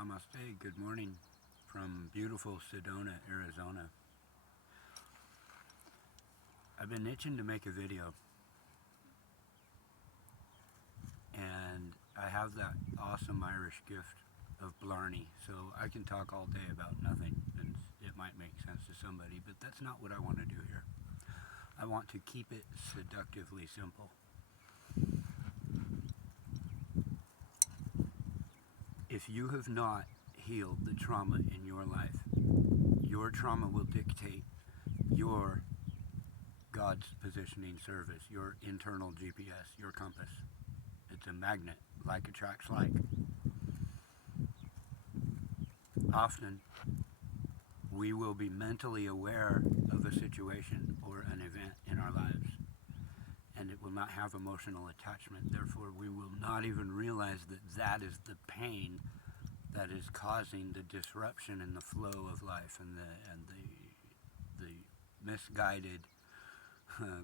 Namaste, good morning from beautiful Sedona, Arizona. I've been itching to make a video, and I have that awesome Irish gift of blarney, so I can talk all day about nothing, and it might make sense to somebody, but that's not what I want to do here. I want to keep it seductively simple. If you have not healed the trauma in your life, your trauma will dictate your God's positioning service, your internal GPS, your compass. It's a magnet, like attracts like. Often, we will be mentally aware of a situation or an event in our lives, and it will not have emotional attachment. Therefore, we will not even realize that that is the pain that is causing the disruption in the flow of life and the misguided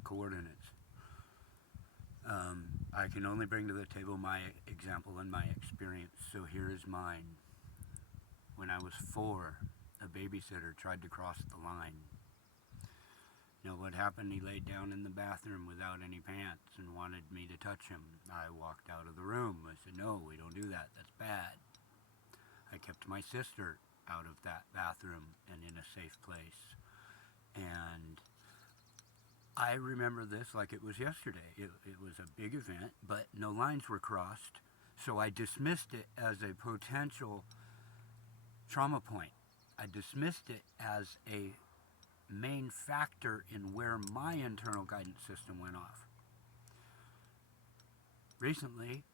coordinates. I can only bring to the table my example and my experience, so here is mine. When I was 4, a babysitter tried to cross the line. You know what happened? He laid down in the bathroom without any pants and wanted me to touch him. I walked out of the room. I said, no, we don't do that. That's bad. I kept my sister out of that bathroom and in a safe place. And I remember this like it was yesterday. It was a big event, but no lines were crossed. So I dismissed it as a potential trauma point. I dismissed it as a main factor in where my internal guidance system went off. Recently,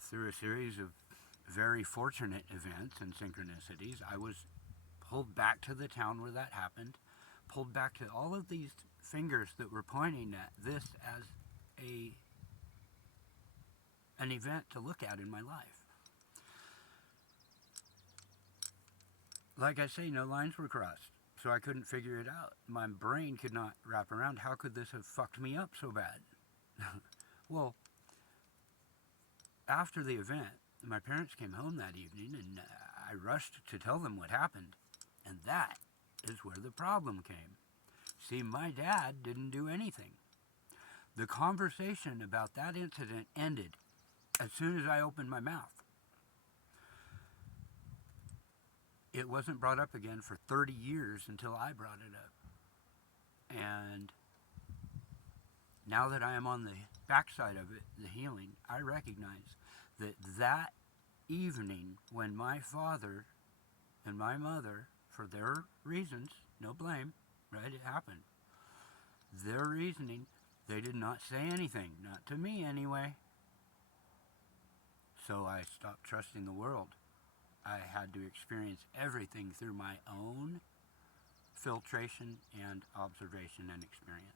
through a series of very fortunate events and synchronicities, I was pulled back to the town where that happened, pulled back to all of these fingers that were pointing at this as an event to look at in my life. Like I say, no lines were crossed, so I couldn't figure it out. My brain could not wrap around, how could this have fucked me up so bad? Well, after the event, my parents came home that evening, and I rushed to tell them what happened. And that is where the problem came. See, my dad didn't do anything. The conversation about that incident ended as soon as I opened my mouth. It wasn't brought up again for 30 years until I brought it up. And now that I am on the backside of it, the healing, I recognize that that evening when my father and my mother, for their reasons, no blame, right, it happened. Their reasoning, they did not say anything, not to me anyway. So I stopped trusting the world. I had to experience everything through my own filtration and observation and experience.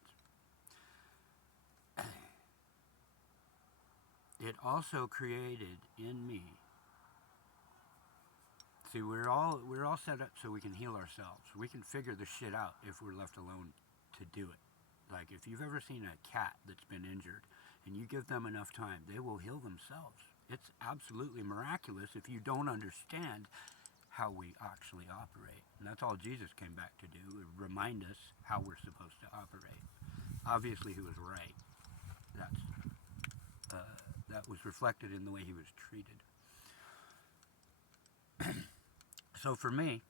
It also created in me, see, we're all set up so we can heal ourselves. We can figure the shit out if we're left alone to do it. Like if you've ever seen a cat that's been injured and you give them enough time, they will heal themselves. It's absolutely miraculous if you don't understand how we actually operate. And that's all Jesus came back to do, remind us how we're supposed to operate. Obviously he was right. That was reflected in the way he was treated. So for me,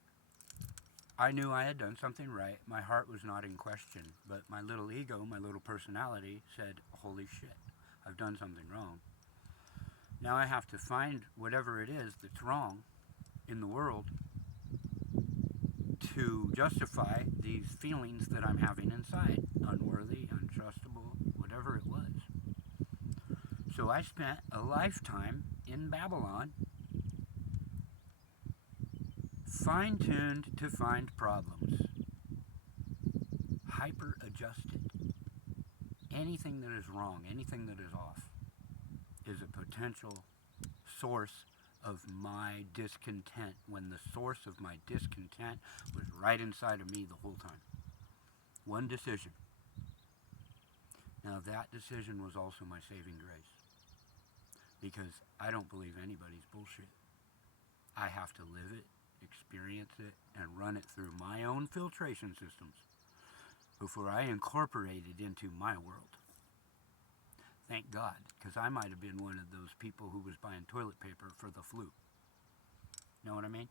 I knew I had done something right. My heart was not in question, but my little ego, my little personality said, holy shit, I've done something wrong. Now I have to find whatever it is that's wrong in the world to justify these feelings that I'm having inside. Unworthy, untrustable, whatever it was. So I spent a lifetime in Babylon, fine-tuned to find problems, hyper-adjusted. Anything that is wrong, anything that is off, is a potential source of my discontent, when the source of my discontent was right inside of me the whole time. One decision. Now that decision was also my saving grace, because I don't believe anybody's bullshit. I have to live it, experience it, and run it through my own filtration systems before I incorporate it into my world. Thank God, because I might have been one of those people who was buying toilet paper for the flu. Know what I mean?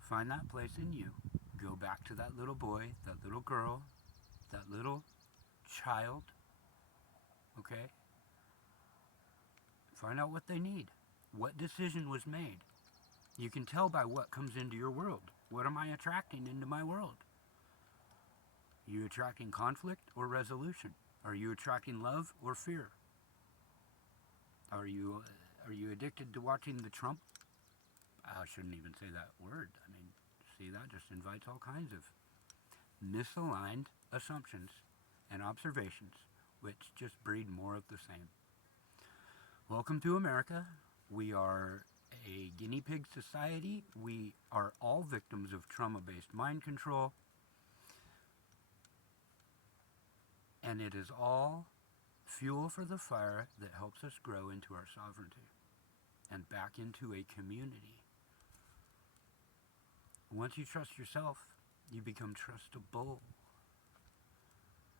Find that place in you. Go back to that little boy, that little girl, that little child. Okay? Find out what they need. What decision was made. You can tell by what comes into your world. What am I attracting into my world? Are you attracting conflict or resolution? Are you attracting love or fear? Are you addicted to watching the Trump? I shouldn't even say that word. I mean, see, that just invites all kinds of misaligned assumptions and observations, which just breed more of the same. Welcome to America. We are a guinea pig society. We are all victims of trauma-based mind control. And it is all fuel for the fire that helps us grow into our sovereignty and back into a community. Once you trust yourself, you become trustable.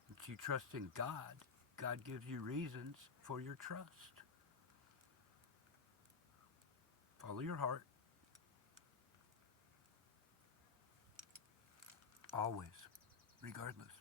Once you trust in God, God gives you reasons for your trust. Follow your heart. Always, regardless.